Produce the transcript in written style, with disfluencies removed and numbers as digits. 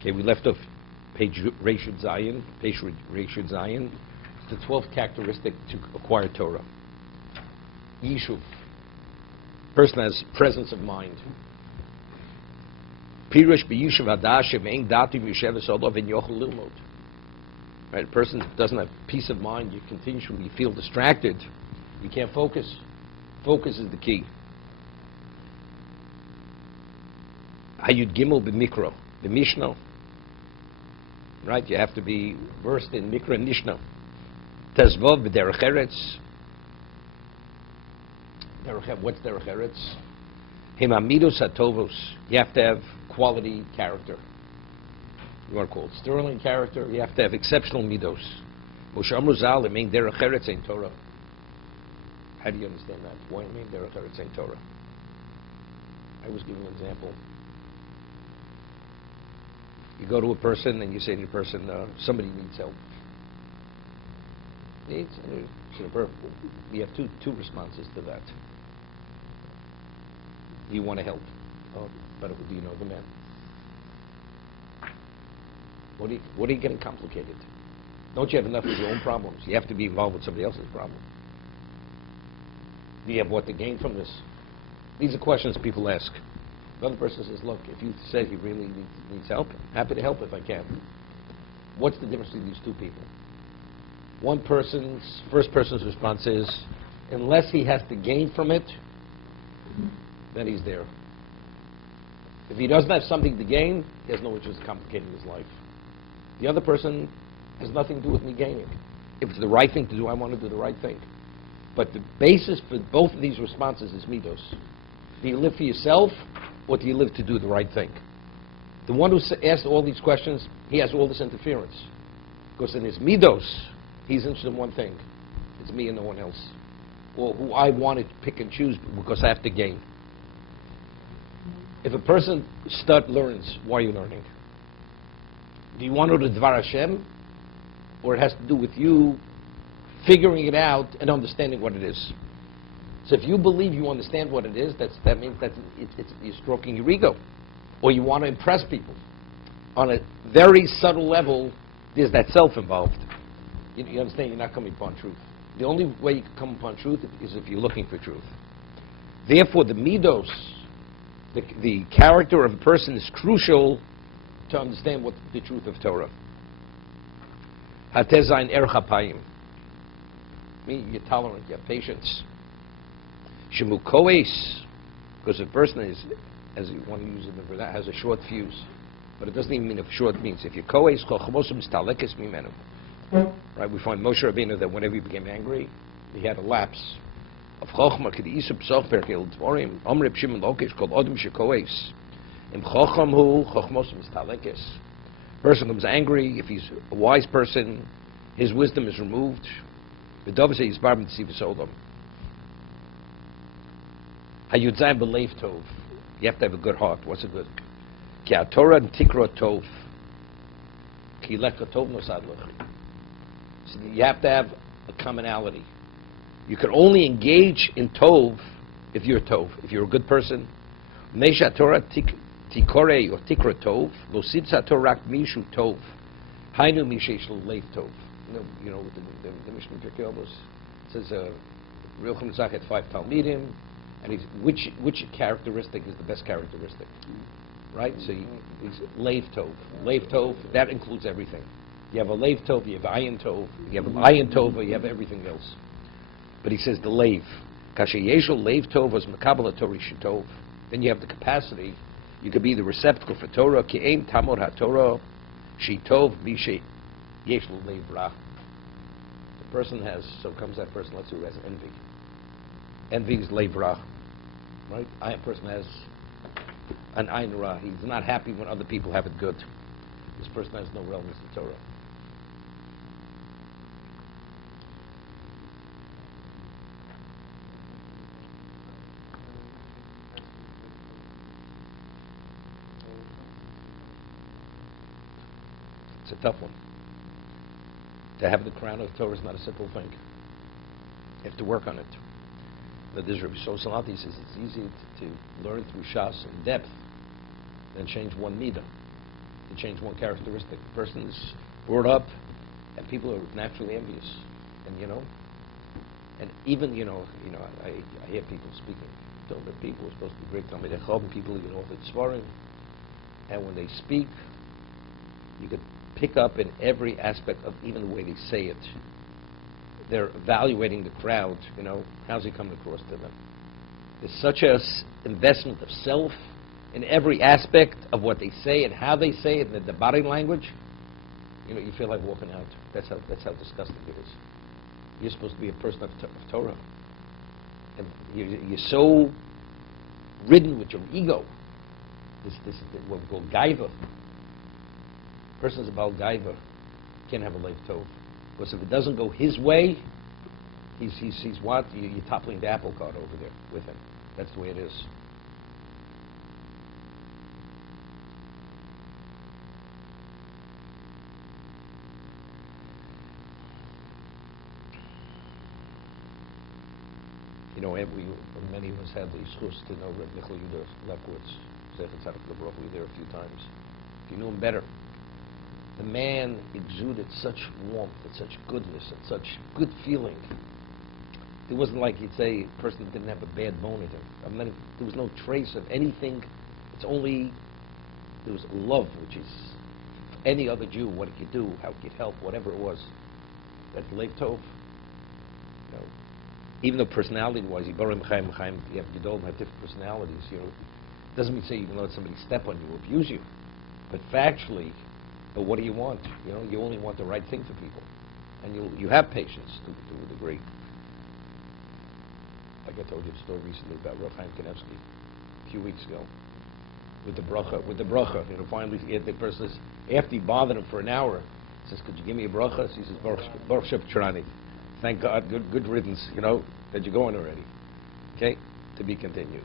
Okay, we left off page Reshut Zion, the 12th characteristic to acquire Torah. Yishuv. Person has presence of mind. Pirush b'yishuv hadashem ein datim yisheves olav en yochel lilmod. Right, a person doesn't have peace of mind. You continually feel distracted. You can't focus. Focus is the key. Hayud gimel b'mikro, b'mishno. Right, you have to be versed in mikra and nishna. Tezvov b'derech eretz. What's derech eretz? Himamidus hatovos. You have to have quality character. You want to call it sterling character. You have to have exceptional midos. Moshe Amru Zal, it means derech eretz ain't Torah. How do you understand that? Why it means derech eretz ain't Torah? I was giving an example. You go to a person and you say to the person, somebody needs help. Needs? We have two responses to that. You want to help. Oh, but do you know the man? What are you getting complicated? Don't you have enough of your own problems? You have to be involved with somebody else's problem. Do you have what to gain from this? These are questions people ask. Another person says, look, if you said he really needs help, I'm happy to help if I can. What's the difference between these two people? First person's response is, unless he has to gain from it, then he's there. If he doesn't have something to gain, he has no interest in complicating his life. The other person has nothing to do with me gaining. If it's the right thing to do, I want to do the right thing. But the basis for both of these responses is midos. Do you live for yourself, or do you live to do the right thing? The one who asked all these questions, he has all this interference. Because in his midos, he's interested in one thing. It's me and no one else. Or who I want to pick and choose because I have to gain. If a person learns, why are you learning? Do you want to do the Dvar Hashem? Or it has to do with you figuring it out and understanding what it is? So if you believe you understand what it is, that means that you're stroking your ego. Or you want to impress people. On a very subtle level, there's that self involved. You understand you're not coming upon truth. The only way you can come upon truth is if you're looking for truth. Therefore, the midos, the character of a person is crucial to understand what the truth of Torah. Hatezayin er chapayim. You're tolerant, you have patience. Shemu koes, because a person is, as you want to use it for that, has a short fuse. But it doesn't even mean if short means. If you're koes, right, we find Moshe Rabbeinu that whenever he became angry, he had a lapse of chokhmah. Person becomes angry. If he's a wise person, his wisdom is removed. You have to have a good heart. What's a good? So you have to have a commonality. You can only engage in tov if you're tov. If you're a good person. Tikore or tikra tov, lo sibsa torak mishu tov, hainu mishesh leif tov. You know the Mishnah Kitab says Real Chumzach had 5 Talmidim, and which characteristic is the best characteristic, right? So he's leif tov. Leif tov, that includes everything. You have a leif tov, you have ayin tov, you have an ayin tova, you have everything else. But he says the leif. Kasha yeshul leif tov was makabel Torah shitov. Then you have the capacity. You could be the receptacle for Torah. Ki ein tamor haTorah shitov bishe yeshul leif ra. The person has, so comes that person, let's say, who has envy. Envy is leif ra, right? A person has an ayin ra. He's not happy when other people have it good. This person has no relevance to Torah. It's a tough one. To have the crown of Torah is not a simple thing. You have to work on it. But this Rabbi Salati says it's easy to learn through Shas in depth than change one midah. to change one characteristic. The person is brought up, and people are naturally envious, and and even I hear people speaking. The people are supposed to be great Talmidei Chacham, people even offer Svarim, and when they speak, you could pick up in every aspect of even the way they say it. They're evaluating the crowd. How's he coming across to them? There's such a investment of self in every aspect of what they say and how they say it, and the body language. You feel like walking out. That's how disgusting it is. You're supposed to be a person of Torah, and you're so ridden with your ego. This is what we call gaiva. A person's about gaiva can't have a lev tov, because if it doesn't go his way, he's what? You're toppling the apple cart over there with him. That's the way it is. Many of us had the schus to know Reb Michal Yudah Lepowitz. We were there a few times. If you knew him better, the man exuded such warmth and such goodness and such good feeling. It wasn't like you'd say a person didn't have a bad bone in him. There was no trace of anything. It's only there was love, which is any other Jew. What he could do, how he could help, whatever it was. That's lev tov. Even though personality-wise, you have Gedolim have different personalities. Doesn't mean say you can let somebody step on you or abuse you, but factually, what do you want? You only want the right thing for people, and you have patience to a degree. Like I told you a story recently about Rav Kalatsky a few weeks ago with the bracha. Finally, the person says, after he bothered him for an hour, he says, "Could you give me a bracha?" So he says, "Baruch Sheptrani." Thank God, good riddance, that you're going already. Okay, to be continued.